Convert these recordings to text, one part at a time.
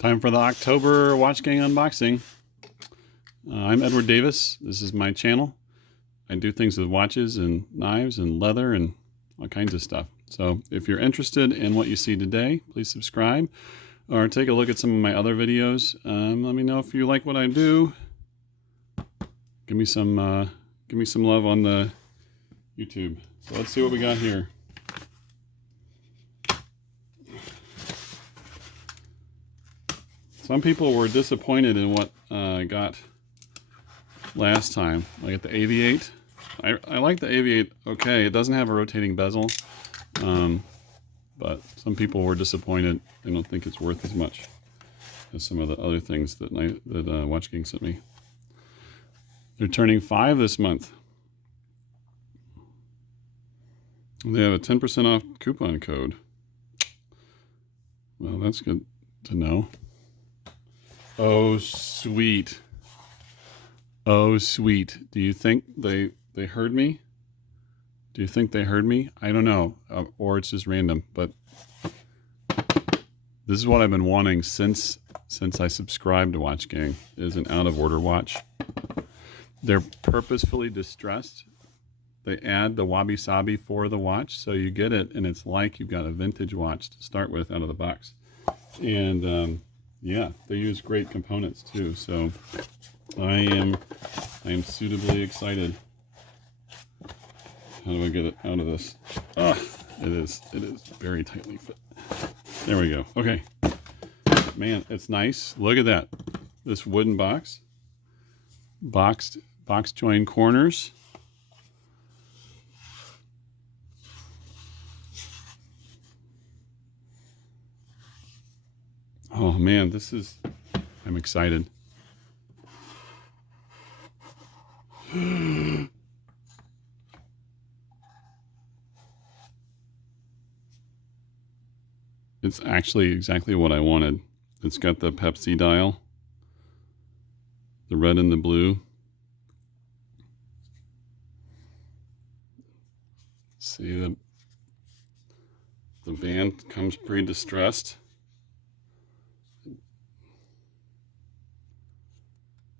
Time for the October Watch Gang unboxing. I'm Edward Davis. This is my channel. I do things with watches and knives and leather and all kinds of stuff. So if you're interested in what you see today, please subscribe or take a look at some of my other videos. Let me know if you like what I do. Give me some love on the YouTube. So let's see what we got here. Some people were disappointed in what I got last time. Like at the Aviate. I like the Aviate okay. It doesn't have a rotating bezel. But some people were disappointed. They don't think it's worth as much as some of the other things that Watch Gang sent me. They're turning 5 this month. They have a 10% off coupon code. Well, that's good to know. Oh, sweet. Oh, sweet. Do you think they heard me? Do you think they heard me? I don't know. Or it's just random. But this is what I've been wanting since I subscribed to Watch Gang, is an out-of-order watch. They're purposefully distressed. They add the wabi-sabi for the watch, so you get it, and it's like you've got a vintage watch to start with out of the box. And yeah, they use great components too, so I am suitably excited. How do I get it out of this? Ah, it is very tightly fit. There we go. Okay. Man, it's nice. Look at that. This wooden box. Box join corners. Oh man, I'm excited. It's actually exactly what I wanted. It's got the Pepsi dial, the red and the blue. See, the band comes pre-distressed.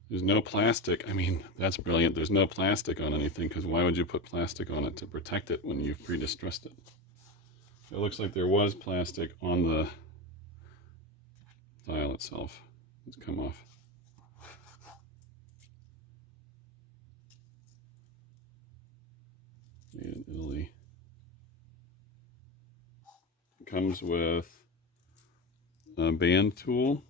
There's no plastic. I mean, that's brilliant. There's no plastic on anything, because why would you put plastic on it to protect it when you've pre-distressed it? It looks like there was plastic on the dial itself. It's come off. Made in Italy. It comes with a band tool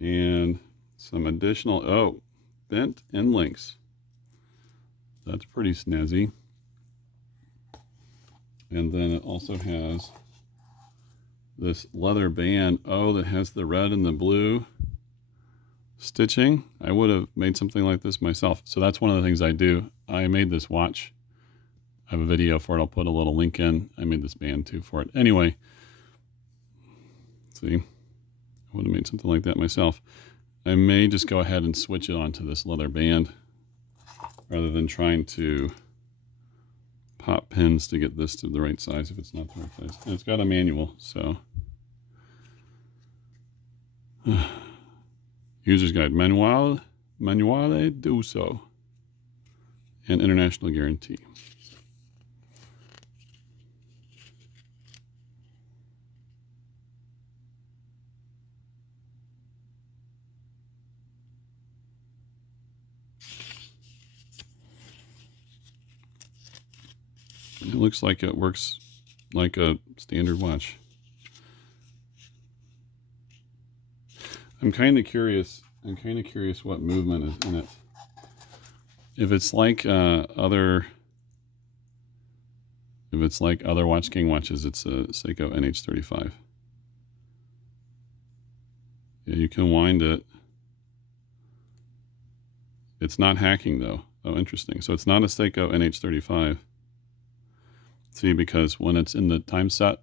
and some additional, bent end links. That's pretty snazzy. And then it also has this leather band, that has the red and the blue stitching. I would have made something like this myself. So that's one of the things I do. I made this watch. I have a video for it. I'll put a little link in. I made this band too for it. Anyway, see, I would have made something like that myself. I may just go ahead and switch it onto this leather band rather than trying to pop pins to get this to the right size if it's not the right size. And it's got a manual, so. User's guide, manuale d'uso, and international guarantee. It looks like it works like a standard watch. I'm kind of curious what movement is in it. If it's like other Watch Gang watches, it's a Seiko NH35. Yeah, you can wind it. It's not hacking though. Oh, interesting. So it's not a Seiko NH35. See, because when it's in the time set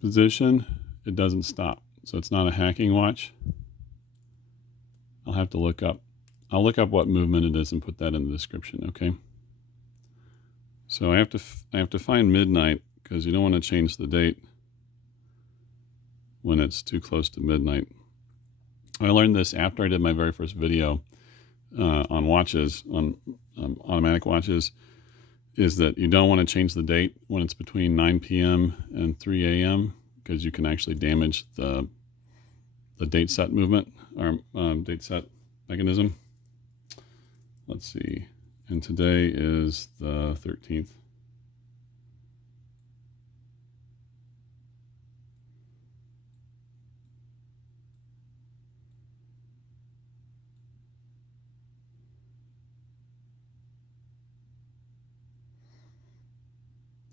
position, it doesn't stop. So it's not a hacking watch. I'll have to look up. I'll look up what movement it is and put that in the description, okay? So I have to find midnight because you don't want to change the date. when it's too close to midnight. I learned this after I did my very first video on watches, on automatic watches, is that you don't want to change the date when it's between 9 p.m. and 3 a.m. because you can actually damage the date set movement, or date set mechanism. Let's see, and today is the 13th.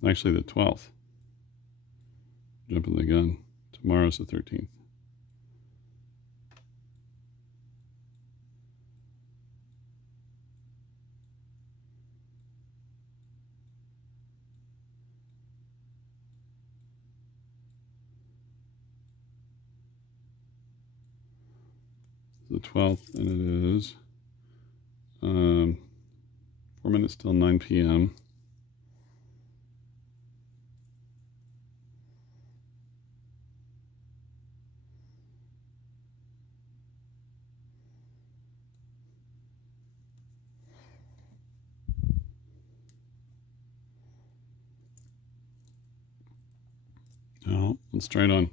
Actually, the 12th. Jumping the gun. Tomorrow's the 13th. The 12th, and it is 4 minutes till 9 p.m. Now, let's try it on.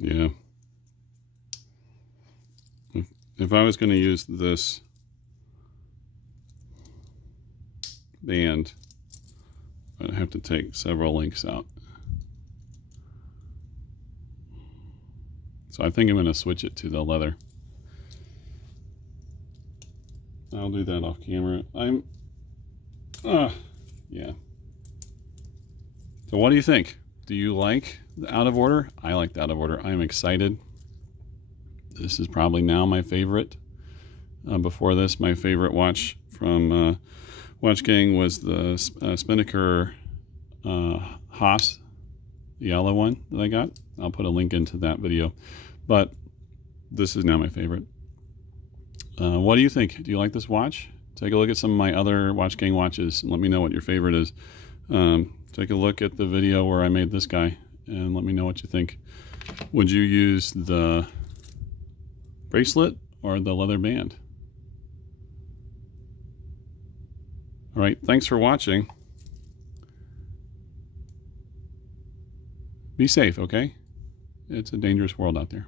Yeah. If I was going to use this band, I'd have to take several links out. So I think I'm going to switch it to the leather. I'll do that off camera. Yeah. So what do you think? Do you like the out of order? I like the out of order. I'm excited. This is probably now my favorite. Before this, my favorite watch from Watch Gang was the Spinnaker Haas, the yellow one that I got. I'll put a link into that video. But this is now my favorite. What do you think? Do you like this watch? Take a look at some of my other Watch Gang watches and let me know what your favorite is. Take a look at the video where I made this guy and let me know what you think. Would you use the bracelet or the leather band? All right, thanks for watching. Be safe, okay? It's a dangerous world out there.